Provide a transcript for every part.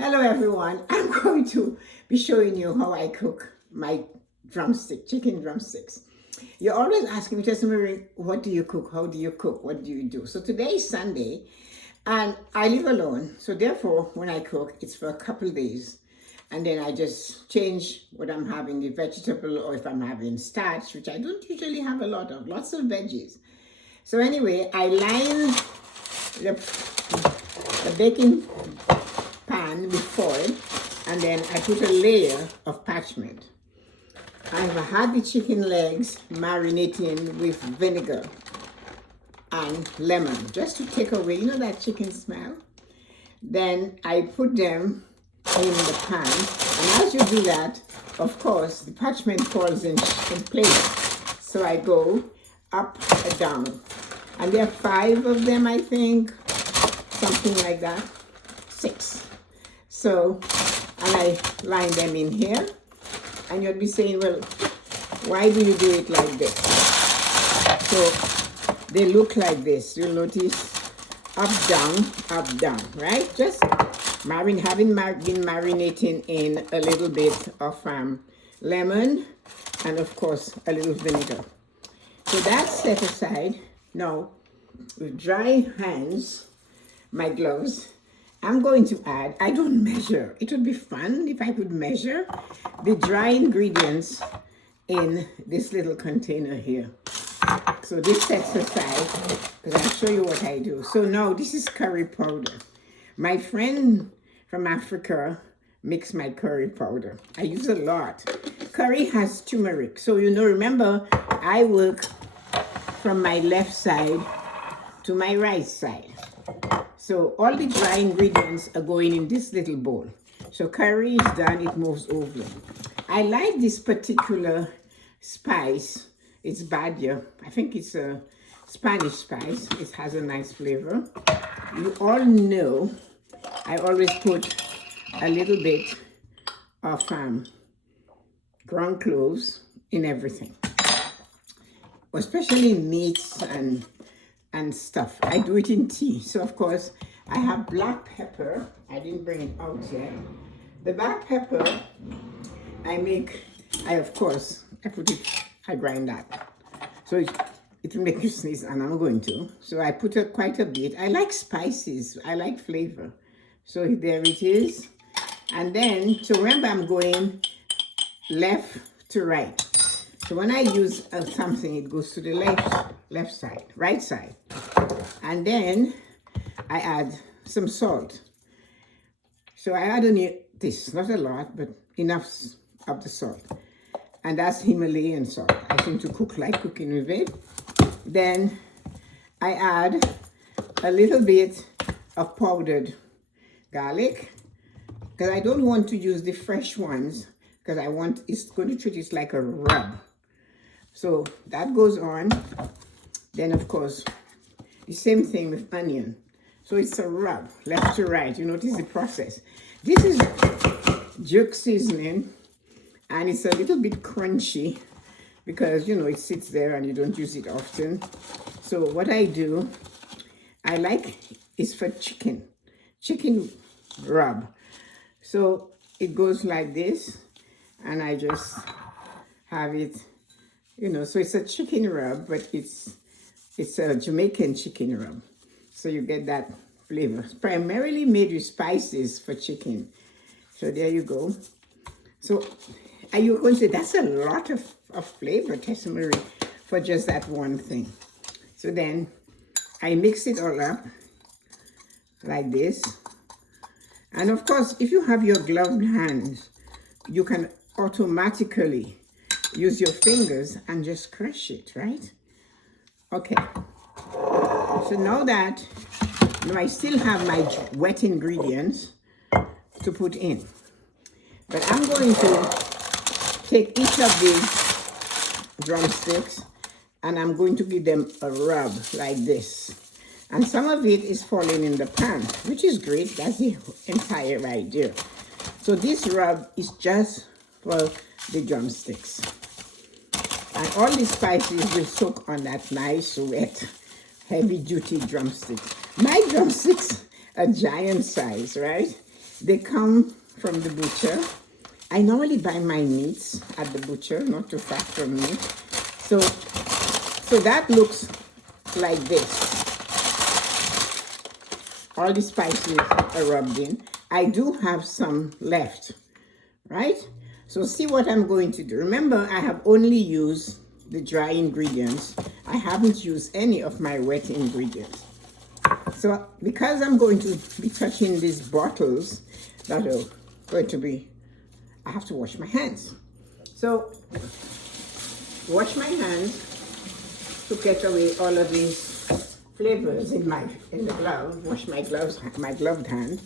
Hello everyone, I'm going to be showing you how I cook my chicken drumsticks. You're always asking me, Tessa-Marie, what do you cook? How do you cook? What do you do? So today is Sunday and I live alone. So therefore, when I cook, it's for a couple days. And then I just change what I'm having, the vegetable, or if I'm having starch, which I don't usually have a lot of, lots of veggies. So anyway, I line the baking pan with foil, and then I put a layer of parchment. I've had the chicken legs marinating with vinegar and lemon just to take away, that chicken smell. Then I put them in the pan, and as you do that, of course, the parchment falls in place. So I go up and down, and there are 5 of them, I think, something like that, 6. So, and I line them in here, and you'll be saying, well, why do you do it like this? So, they look like this. You'll notice up, down, right? Just been marinating in a little bit of lemon, and of course, a little vinegar. So that's set aside. Now, with dry hands, my gloves, I'm going to add, I don't measure. It would be fun if I could measure the dry ingredients in this little container here. So this sets aside, because I'll show you what I do. So now this is curry powder. My friend from Africa makes my curry powder. I use a lot. Curry has turmeric. So remember, I work from my left side to my right side. So all the dry ingredients are going in this little bowl. So curry is done, it moves over. I like this particular spice. It's Badia. I think it's a Spanish spice. It has a nice flavor. You all know I always put a little bit of ground cloves in everything, especially meats and stuff. I do it in tea. So of course I have black pepper. I didn't bring it out yet. The black pepper I grind that. So it will make you sneeze, and I'm going to. So I put quite a bit. I like spices. I like flavor. So there it is. And then, so remember, I'm going left to right. So when I use something, it goes to the left side, right side. And then I add some salt. So I add only this, not a lot, but enough of the salt. And that's Himalayan salt. I seem to like cooking with it. Then I add a little bit of powdered garlic, because I don't want to use the fresh ones, because it's going to treat it like a rub. So that goes on. Then of course, the same thing with onion. So it's a rub, left to right. You notice the process. This is jerk seasoning, and it's a little bit crunchy because, it sits there and you don't use it often. So what I do, I like is for chicken rub. So it goes like this, and I just have it, so it's a chicken rub, but it's a Jamaican chicken rub. So you get that flavor. It's primarily made with spices for chicken. So there you go. So are you going to say, that's a lot of flavor, Tessa-Marie, for just that one thing. So then I mix it all up like this. And of course, if you have your gloved hands, you can automatically use your fingers and just crush it, right? Okay. So now that, I still have my wet ingredients to put in. But I'm going to take each of these drumsticks and I'm going to give them a rub like this. And some of it is falling in the pan, which is great. That's the entire idea. So this rub is just for the drumsticks. And all the spices will soak on that nice, wet, heavy-duty drumstick. My drumsticks are giant size, right? They come from the butcher. I normally buy my meats at the butcher, not too far from me. So that looks like this. All the spices are rubbed in. I do have some left, right? So see what I'm going to do. Remember, I have only used the dry ingredients. I haven't used any of my wet ingredients. So because I'm going to be touching these bottles that are going to be, I have to wash my hands. So wash my hands to get away all of these flavors in the glove. Wash my gloves, my gloved hand.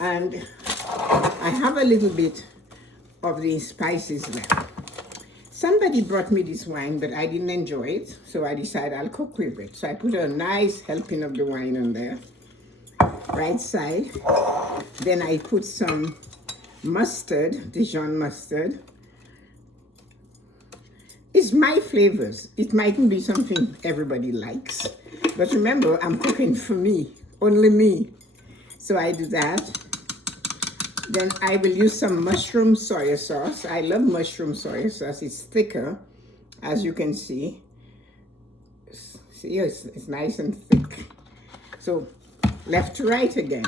And I have a little bit of the spices left. Somebody brought me this wine, but I didn't enjoy it, so I decided I'll cook with it. So I put a nice helping of the wine on there, right side. Then I put some mustard, Dijon mustard. It's my flavors. It mightn't be something everybody likes, but remember, I'm cooking for me, only me. So I do that. Then I will use some mushroom soy sauce. I love mushroom soy sauce. It's thicker, as you can see. See, it's nice and thick. So left to right again.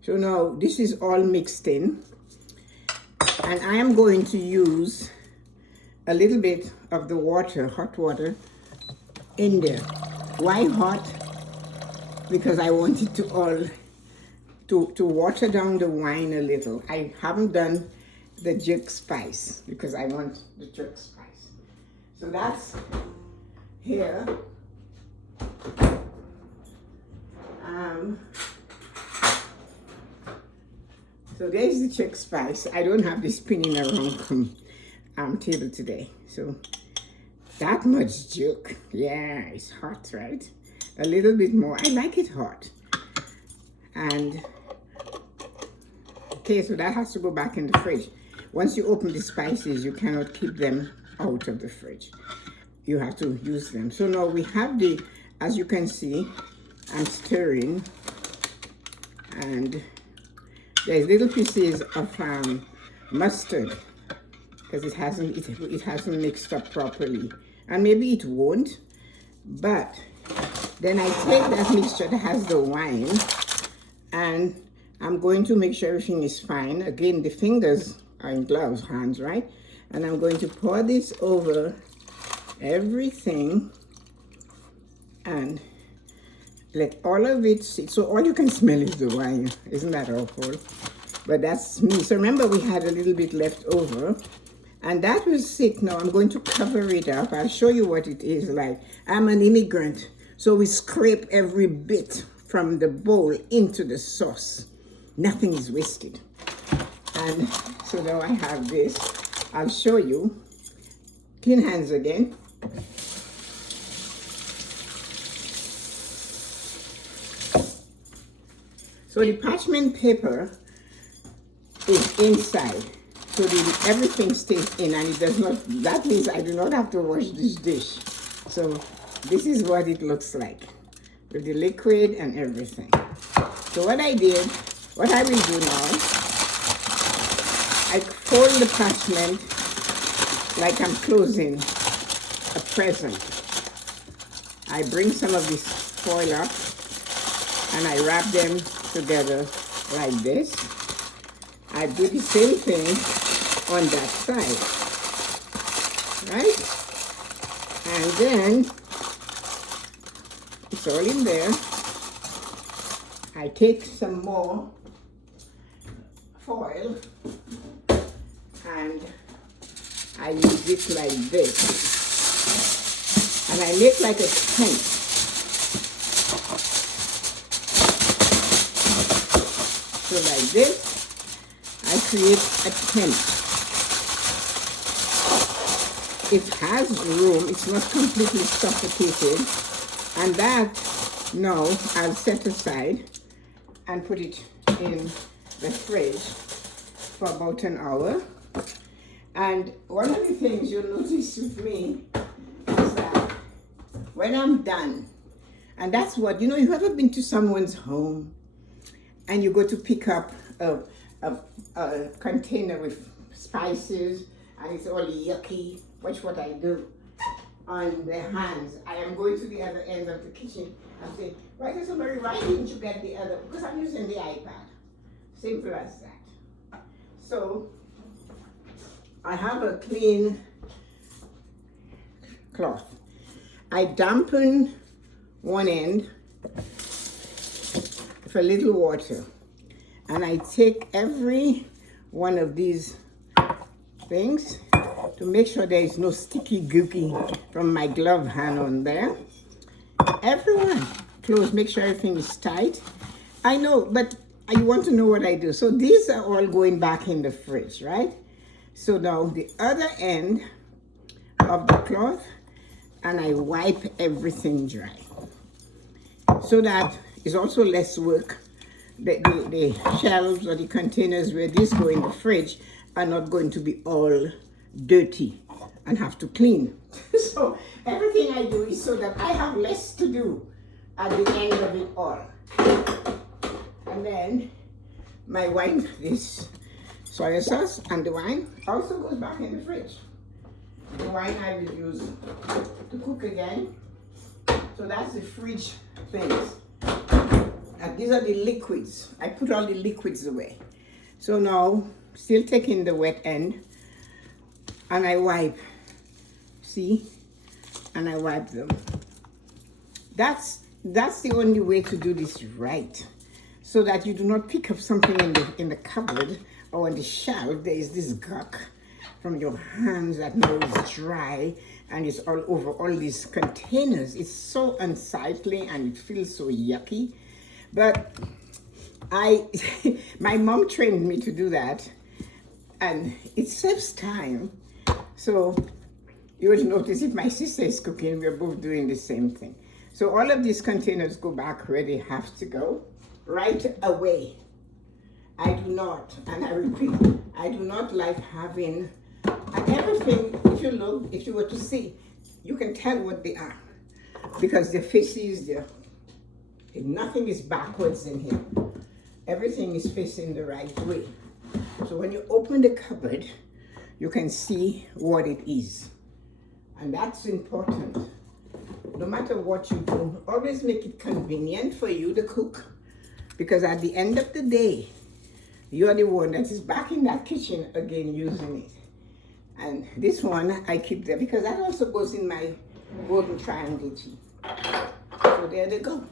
So now this is all mixed in. And I am going to use a little bit of the water, hot water, in there. Why hot? Because I want it to all, to water down the wine a little. I haven't done the jerk spice because I want the jerk spice. So that's here. So there's the jerk spice. I don't have the spinning around table today. So that much jerk. Yeah, it's hot, right? A little bit more. I like it hot. And okay, so that has to go back in the fridge. Once you open the spices, you cannot keep them out of the fridge. You have to use them. So now we have the, as you can see, I'm stirring, and there's little pieces of mustard because it hasn't mixed up properly, and maybe it won't. But then I take that mixture that has the wine, and I'm going to make sure everything is fine. Again, the fingers are in gloves, hands, right? And I'm going to pour this over everything and let all of it sit. So all you can smell is the wine. Isn't that awful? But that's me. So remember, we had a little bit left over, and that will sit. Now I'm going to cover it up. I'll show you what it is like. I'm an immigrant, so we scrape every bit from the bowl into the sauce. Nothing is wasted. And so now I have this. I'll show you. Clean hands again. So the parchment paper is inside. So everything stays in, and it does not, that means I do not have to wash this dish. So this is what it looks like with the liquid and everything. So what I will do now, I fold the parchment like I'm closing a present. I bring some of this foil up and I wrap them together like this. I do the same thing on that side, right? And then it's all in there. I take some more foil and I use it like this. And I make like a tent. So like this, I create a tent. It has room, it's not completely suffocated. And that, now I'll set aside and put it in the fridge for about an hour. And one of the things you'll notice with me is that when I'm done, And that's what, you ever been to someone's home and you go to pick up a container with spices and it's all yucky? Watch what I do on their hands. I am going to the other end of the kitchen and say, why didn't you get the other? Because I'm using the iPad. Simple as that. So I have a clean cloth. I dampen one end with a little water, and I take every one of these things to make sure there is no sticky gooky from my glove hand on there. Everyone, close, make sure everything is tight. I know, but you want to know what I do. So these are all going back in the fridge, right? So now the other end of the cloth, and I wipe everything dry. So that is also less work. The shelves or the containers where these go in the fridge are not going to be all dirty and have to clean. So everything I do is so that I have less to do at the end of it all. And then my wine, this soy sauce and the wine also goes back in the fridge. The wine I will use to cook again. So that's the fridge things. And these are the liquids. I put all the liquids away. So now, still taking the wet end, and I wipe. See? And I wipe them. That's the only way to do this right. So that you do not pick up something in the cupboard or on the shelf. There is this gunk from your hands that now is dry and it's all over all these containers. It's so unsightly and it feels so yucky. But my mom trained me to do that, and it saves time. So you would notice if my sister is cooking, we're both doing the same thing. So all of these containers go back where they have to go, right away. I do not, and I repeat, I do not like having, and everything, if you were to see, you can tell what they are. Because the faces, nothing is backwards in here. Everything is facing the right way. So when you open the cupboard, you can see what it is. And that's important. No matter what you do, always make it convenient for you to cook. Because at the end of the day, you're the one that is back in that kitchen again using it. And this one I keep there because that also goes in my golden triangle tea. So there they go.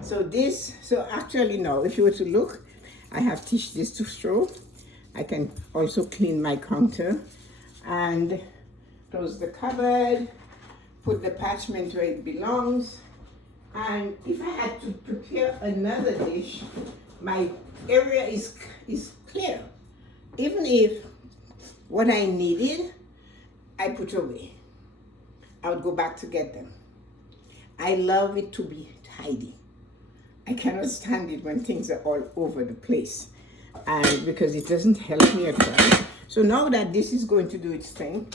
So actually now, if you were to look, I have dish this to throw. I can also clean my counter and close the cupboard, put the parchment where it belongs. And if I had to prepare another dish, my area is clear. Even if what I needed, I put away, I would go back to get them. I love it to be tidy. I cannot stand it when things are all over the place, and because it doesn't help me at all. So now that this is going to do its thing,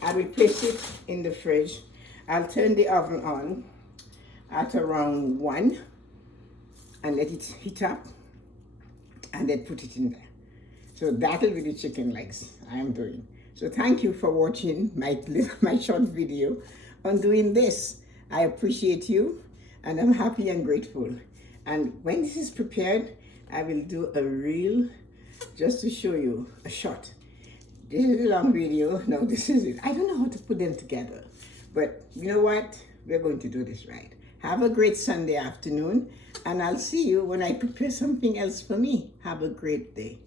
I will place it in the fridge. I'll turn the oven on at around 1 and let it heat up, and then put it in there. So that'll be the chicken legs I am doing. So thank you for watching my short video on doing this. I appreciate you, and I'm happy and grateful. And when this is prepared, I will do a reel just to show you a shot. This is a long video. No, this is it. I don't know how to put them together, but you know what? We're going to do this right. Have a great Sunday afternoon, and I'll see you when I prepare something else for me. Have a great day.